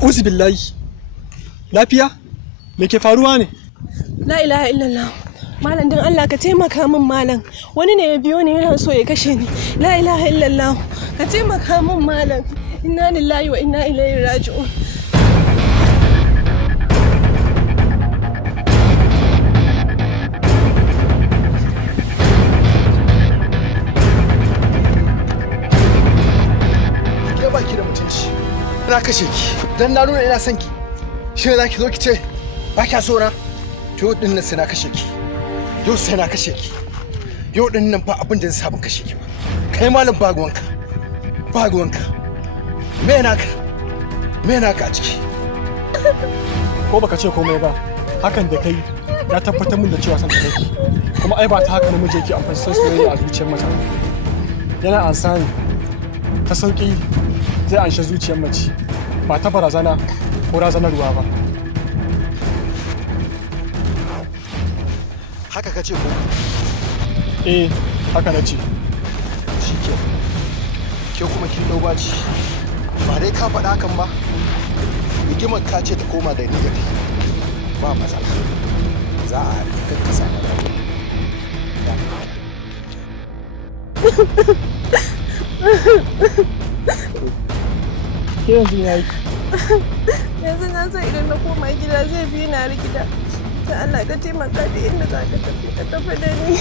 A'udhu billahi. Lafiya? Me ke faruwa ne? La ilaha illallah. Malam dan Allah ka taimaka min malam. Wani ne ya biyo ni yana so ya kashe ni. La ilaha illallah. Ka taimaka min malam. Inna lillahi wa inna ilaihi raji'un. Ke baki da mutunci. Na kashe ki. Dan na nuna ina son ki. Shi za ki zo ki ce ba kya so na? To din nan sai na kashe ki. Yau sai na kashe ki. Yau din nan fa abin da zai sa ban kashe ki ba. Kai malam bagonka. Bagonka. Me naka? Me naka a ciki? Ko baka ce komai ba, hakan da kai ya tabbatar min da cewa san kai. Kuma ai ba ta haka namiji yake amfani da soyayya a zuciyar mace. Yana ansani ta sauki zai anshe zuciyar mace ba ta barazana ko razanarwa ba. Haka ka ce ko? Eh, haka na ce. Shi ke. Ke kuma kin dau baci. Ba dai ka faɗa hakan ba. Rigimar ka ce ta koma da ni da kai. Ba matsala. Za a kakkasa mana. Ke yanzu ya yi. Yanzu na san idan na koma gida zai bi na gida. Da Allah ka taimaka da inda za ka tafi da ni.